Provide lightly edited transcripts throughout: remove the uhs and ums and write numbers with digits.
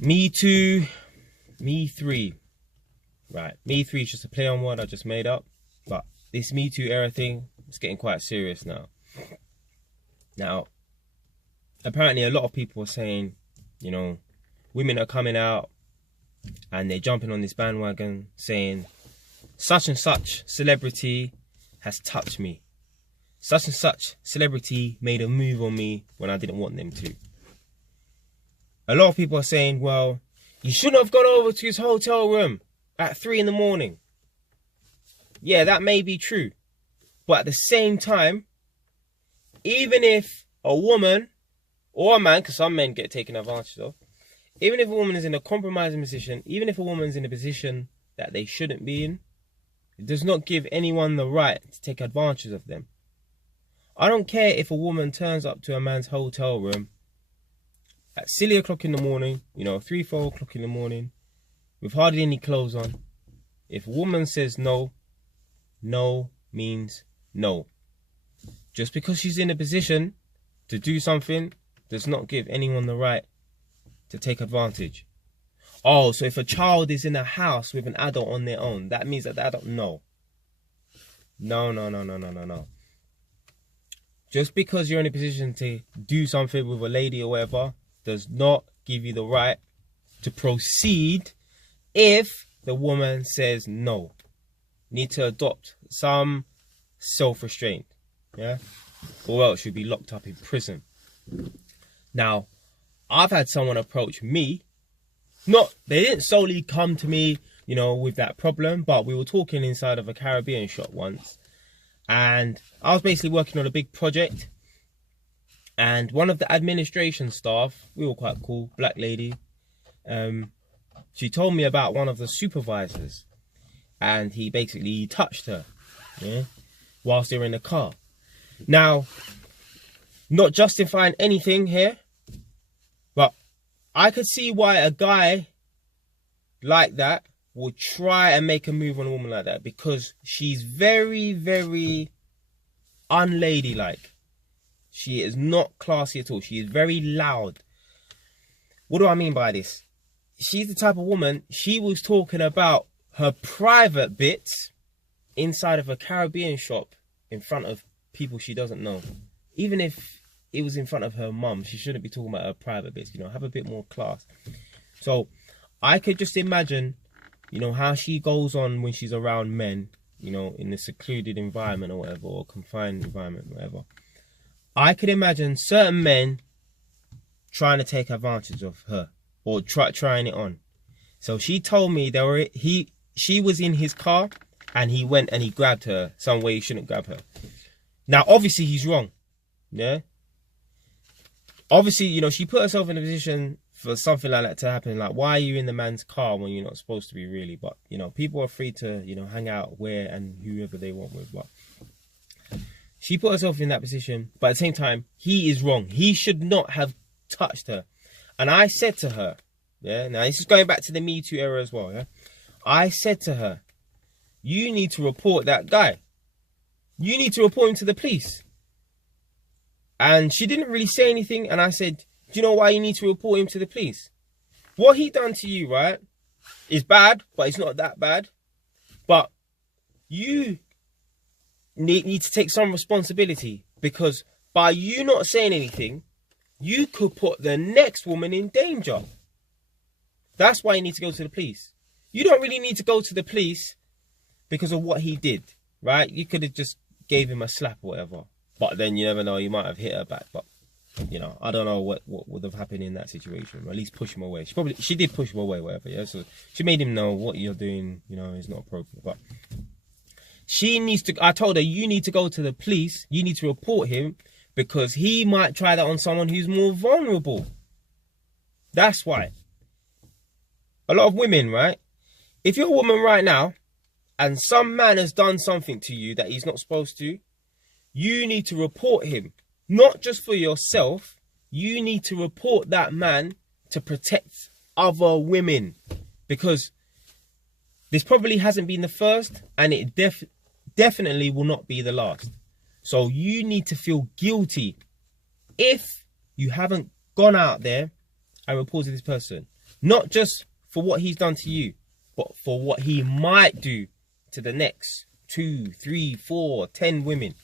Me Too, Me Three. Right, Me Three is just a play on word I just made up. But this Me Too era thing, it's getting quite serious now. Now, apparently a lot of people are saying, you know, women are coming out and they're jumping on this bandwagon saying, such and such celebrity has touched me. Such and such celebrity made a move on me when I didn't want them to. A lot of people are saying, well, you shouldn't have gone over to his hotel room at 3 in the morning. Yeah, that may be true. But at the same time, even if a woman or a man, because some men get taken advantage of, even if a woman is in a compromising position, even if a woman's in a position that they shouldn't be in, it does not give anyone the right to take advantage of them. I don't care if a woman turns up to a man's hotel room at silly o'clock in the morning, 3, 4 o'clock in the morning, with hardly any clothes on. If a woman says no, no means no. Just because she's in a position to do something does not give anyone the right to take advantage. Oh, so if a child is in a house with an adult on their own, that means that the adult, no. No. Just because you're in a position to do something with a lady or whatever does not give you the right to proceed if the woman says no. You need to adopt some self-restraint, yeah? Or else you'll be locked up in prison. Now, I've had someone approach me. They didn't solely come to me, with that problem, but we were talking inside of a Caribbean shop once. And I was basically working on a big project. And one of the administration staff, we were quite cool, black lady, she told me about one of the supervisors. And he basically touched her, yeah, whilst they were in the car. Now, not justifying anything here, but I could see why a guy like that would try and make a move on a woman like that, because she's very, very unladylike. She is not classy at all. She is very loud. What do I mean by this? She's the type of woman, she was talking about her private bits inside of a Caribbean shop in front of people she doesn't know. Even if it was in front of her mum, she shouldn't be talking about her private bits, have a bit more class. So I could just imagine, how she goes on when she's around men, in a secluded environment or whatever, or confined environment, whatever. I could imagine certain men trying to take advantage of her or trying it on. So she told me she was in his car and he went and he grabbed her some way he shouldn't grab her. Now, obviously, he's wrong. Yeah. Obviously, she put herself in a position for something like that to happen. Like, why are you in the man's car when you're not supposed to be, really? But, people are free to, hang out where and whoever they want with. But she put herself in that position. But at the same time, he is wrong. He should not have touched her. And I said to her, yeah, now this is going back to the Me Too era as well, yeah. I said to her, you need to report that guy. You need to report him to the police. And she didn't really say anything. And I said, do you know why you need to report him to the police? What he done to you, right, is bad, but it's not that bad. But you need to take some responsibility, because by you not saying anything, you could put the next woman in danger. That's why you need to go to the police. You don't really need to go to the police because of what he did, right? You could have just gave him a slap or whatever. But then you never know, you might have hit her back. But, I don't know what would have happened in that situation. Or at least push him away. She did push him away, whatever, yeah? So she made him know what you're doing, is not appropriate. But I told her, you need to go to the police. You need to report him, because he might try that on someone who's more vulnerable. That's why. A lot of women, right? If you're a woman right now and some man has done something to you that he's not supposed to, you need to report him. Not just for yourself. You need to report that man to protect other women. Because this probably hasn't been the first, and it definitely will not be the last. So you need to feel guilty if you haven't gone out there and reported this person. Not just for what he's done to you, but for what he might do to the next 2, 3, 4, 10 women.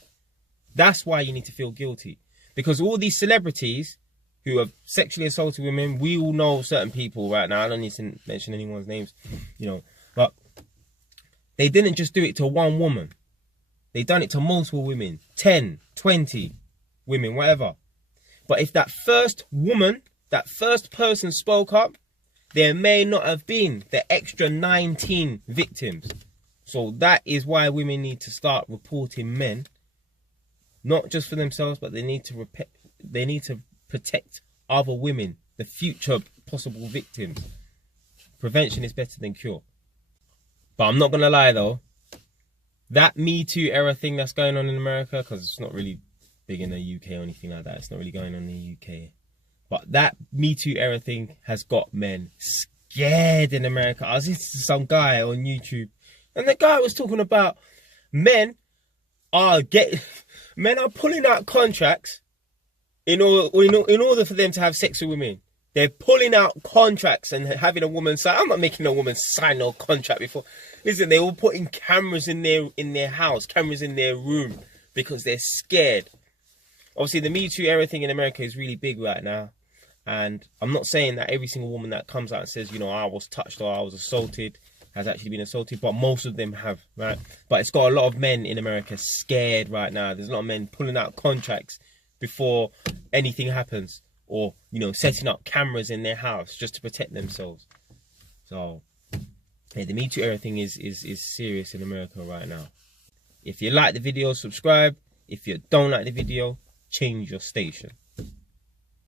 That's why you need to feel guilty. Because all these celebrities who have sexually assaulted women, we all know certain people right now. I don't need to mention anyone's names, you know. But they didn't just do it to one woman. They done it to multiple women. 10, 20 women, whatever. But if that first woman, that first person spoke up, there may not have been the extra 19 victims. So that is why women need to start reporting men. Not just for themselves, but they need to protect other women, the future possible victims. Prevention is better than cure. But I'm not going to lie though, that Me Too era thing that's going on in America, because it's not really big in the UK or anything like that. It's not really going on in the UK. But that Me Too era thing has got men scared in America. I was listening to some guy on YouTube, and the guy was talking about men are pulling out contracts in order for them to have sex with women. They're pulling out contracts and having a woman sign. I'm not making a woman sign no contract before. Listen, they were putting cameras in their house, cameras in their room, because they're scared. Obviously, the Me Too era thing in America is really big right now. And I'm not saying that every single woman that comes out and says, you know, I was touched or I was assaulted, has actually been assaulted, but most of them have, right? But it's got a lot of men in America scared right now. There's a lot of men pulling out contracts before anything happens, or, you know, setting up cameras in their house just to protect themselves. So, yeah, the Me Too era thing is serious in America right now. If you like the video, subscribe. If you don't like the video, change your station.